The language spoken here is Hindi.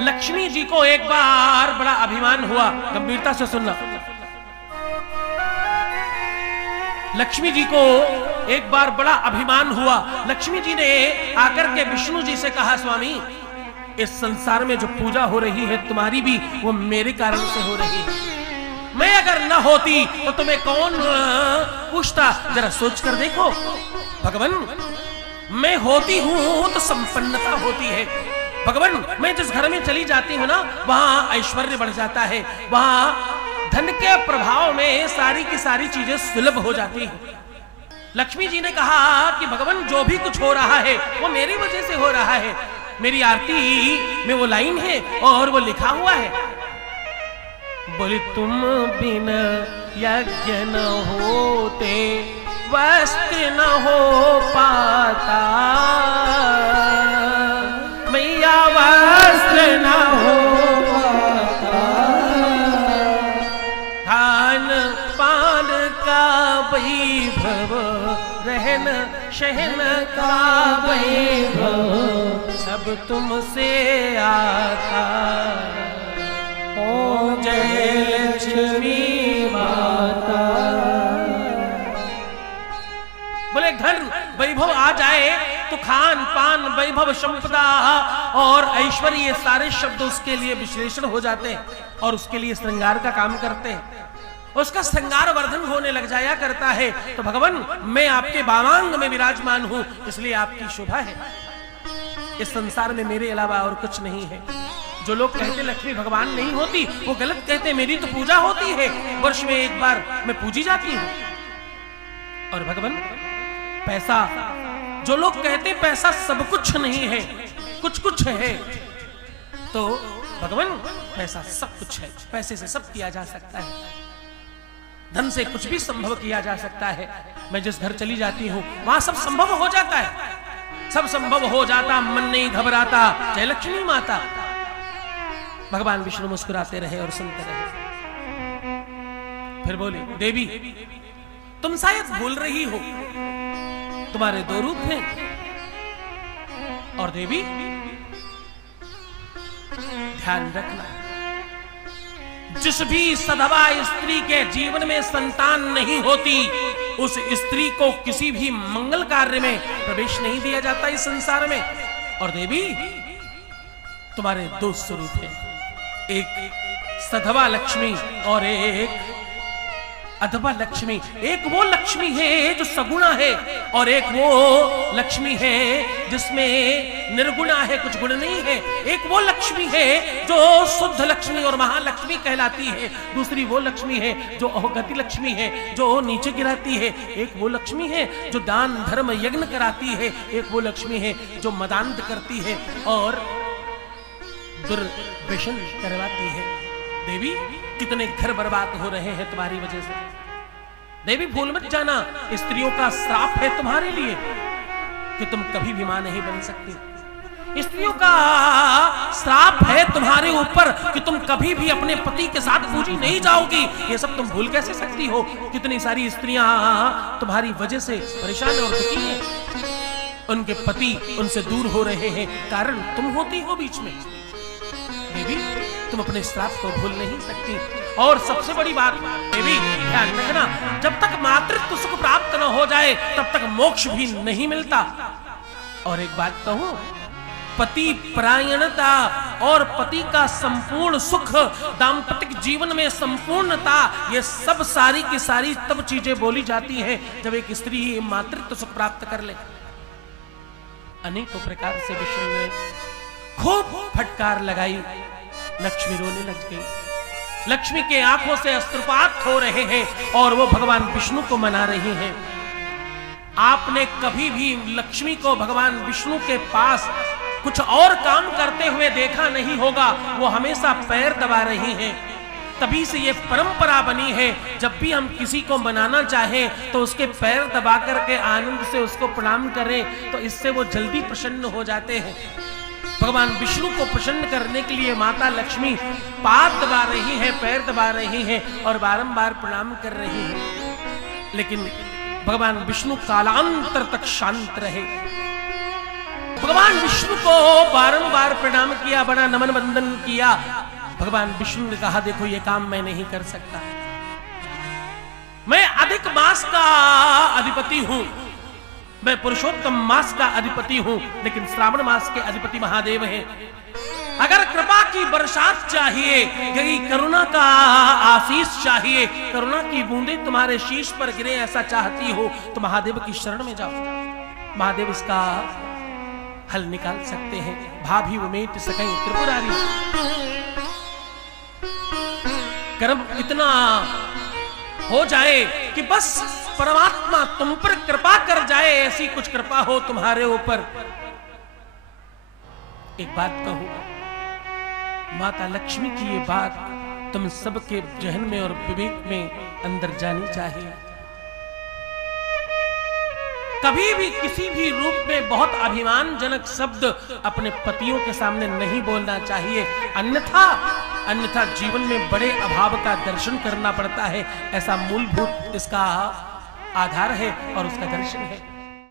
लक्ष्मी जी को एक बार बड़ा अभिमान हुआ। गंभीरता से सुनना। लक्ष्मी जी को एक बार बड़ा अभिमान हुआ। लक्ष्मी जी ने आकर के विष्णु जी से कहा, स्वामी इस संसार में जो पूजा हो रही है तुम्हारी भी, वो मेरे कारण से हो रही है। मैं अगर न होती तो तुम्हें कौन पूछता? जरा सोच कर देखो भगवान, मैं होती हूं तो संपन्नता होती है। भगवान, मैं जिस घर में चली जाती हूं ना, वहां ऐश्वर्य बढ़ जाता है, वहां धन के प्रभाव में सारी की सारी चीजें सुलभ हो जाती हैं। लक्ष्मी जी ने कहा कि भगवान, जो भी कुछ हो रहा है वो मेरी वजह से हो रहा है। मेरी आरती में वो लाइन है और वो लिखा हुआ है, बोली तुम बिना यज्ञ न होते वस्त्र न हो पाता, मैया वस्त्र न हो पाता, खान पान का वैभव, रहन सहन का वैभव, सब तुमसे आता। ओ जय लक्ष्मी माता। बोले धन वैभव आ जाए तो खान पान वैभव संपदा और ऐश्वर्य, ये सारे शब्द उसके लिए विश्लेषण हो जाते हैं और उसके लिए श्रृंगार का काम करते हैं। उसका श्रृंगार वर्धन होने लग जाया करता है। तो भगवान, मैं आपके वामांग में विराजमान हूं, इसलिए आपकी शोभा है। इस संसार में मेरे अलावा और कुछ नहीं है। जो लोग कहते लक्ष्मी भगवान नहीं होती, वो गलत कहते। मेरी तो पूजा होती है, वर्ष में एक बार मैं पूजी जाती हूं। और भगवान, पैसा, जो लोग कहते पैसा सब कुछ नहीं है, कुछ कुछ है, तो भगवान पैसा सब कुछ है। पैसे से सब किया जा सकता है, धन से कुछ भी संभव किया जा सकता है। मैं जिस घर चली जाती हूं वहां सब संभव हो जाता है, सब संभव हो जाता, मन नहीं घबराता। जय लक्ष्मी माता। भगवान विष्णु मुस्कुराते रहे और सुनते रहे। फिर बोले, देवी तुम शायद भूल रही हो, तुम्हारे दो रूप हैं। और देवी ध्यान रखना, जिस भी सधवा स्त्री के जीवन में संतान नहीं होती, उस स्त्री को किसी भी मंगल कार्य में प्रवेश नहीं दिया जाता इस संसार में। और देवी तुम्हारे दो स्वरूप हैं, एक सधवा लक्ष्मी और एक अधवा लक्ष्मी। एक वो लक्ष्मी है जो सगुणा है और एक वो लक्ष्मी है जिसमें निर्गुणा है, कुछ गुण नहीं है। एक वो लक्ष्मी है जो शुद्ध लक्ष्मी और महालक्ष्मी कहलाती है, दूसरी वो लक्ष्मी है जो अहोगति लक्ष्मी है, जो नीचे गिराती है। एक वो लक्ष्मी है जो दान धर्म यज्ञ कराती है, एक वो लक्ष्मी है जो मदांत करती है और दुर्व्यसन करवाती है। देवी कितने घर बर्बाद हो रहे हैं तुम्हारी वजह से। देवी भूल मत जाना, स्त्रियों का श्राप है तुम्हारे लिए कि तुम कभी भी मां नहीं बन सकती। स्त्रियों का श्राप है तुम्हारे ऊपर कि तुम कभी भी अपने पति के साथ पूजी नहीं जाओगी। ये सब तुम भूल कैसे सकती हो? कितनी सारी स्त्रियां तुम्हारी वजह से परेशान और दुखी हैं, उनके पति उनसे दूर हो रहे हैं, कारण तुम होती हो बीच में। देवी तुम अपने श्राप को भूल नहीं सकती। और सबसे बड़ी बात देवी ध्यान रखना, जब तक मातृत्व सुख प्राप्त न हो जाए तब तक मोक्ष भी नहीं मिलता। और एक बात कहूं, पति परायणता और पति का संपूर्ण सुख, दाम्पत्य जीवन में संपूर्णता, ये सब सारी की सारी तब चीजें बोली जाती हैं जब एक स्त्री मातृत्व सुख प्राप्त कर ले। अनेकों प्रकार से विष्णु ने खूब फटकार लगाई, लक्ष्मी रोने लग गई। लक्ष्मी के आंखों से अश्रुपात हो रहे हैं और वो भगवान विष्णु को मना रही हैं। आपने कभी भी लक्ष्मी को भगवान विष्णु के पास कुछ और काम करते हुए देखा नहीं होगा, वो हमेशा पैर दबा रही हैं। तभी से ये परंपरा बनी है, जब भी हम किसी को मनाना चाहें तो उसके पैर दबा करके आनंद से उसको प्रणाम करें, तो इससे वो जल्दी प्रसन्न हो जाते हैं। भगवान विष्णु को प्रसन्न करने के लिए माता लक्ष्मी पाद दबा रही हैं, पैर दबा रही हैं और बारंबार प्रणाम कर रही हैं। लेकिन भगवान विष्णु कालांतर तक शांत रहे। भगवान विष्णु को बारंबार प्रणाम किया, बड़ा नमन वंदन किया। भगवान विष्णु ने कहा देखो ये काम मैं नहीं कर सकता, मैं अधिक मास का अधिपति हूं, मैं पुरुषोत्तम मास का अधिपति हूं, लेकिन श्रावण मास के अधिपति महादेव हैं। अगर कृपा की बरसात चाहिए, यदि करुणा का आशीष चाहिए, करुणा की बूंदें तुम्हारे शीश पर गिरे, ऐसा चाहती हो तो महादेव की शरण में जाओ, महादेव इसका हल निकाल सकते हैं। भाभी उमेट सकई त्रिपुरारी, कर्म इतना हो जाए कि बस परमात्मा तुम पर कृपा कर जाए, ऐसी कुछ कृपा हो तुम्हारे ऊपर। एक बात कहूं, माता लक्ष्मी की ये बात तुम सबके जहन में और विवेक में अंदर जानी चाहिए। कभी भी किसी भी रूप में बहुत अभिमानजनक शब्द अपने पतियों के सामने नहीं बोलना चाहिए, अन्यथा जीवन में बड़े अभाव का दर्शन करना पड़ता है। ऐसा मूलभूत इसका आधार है और उसका दर्शन है।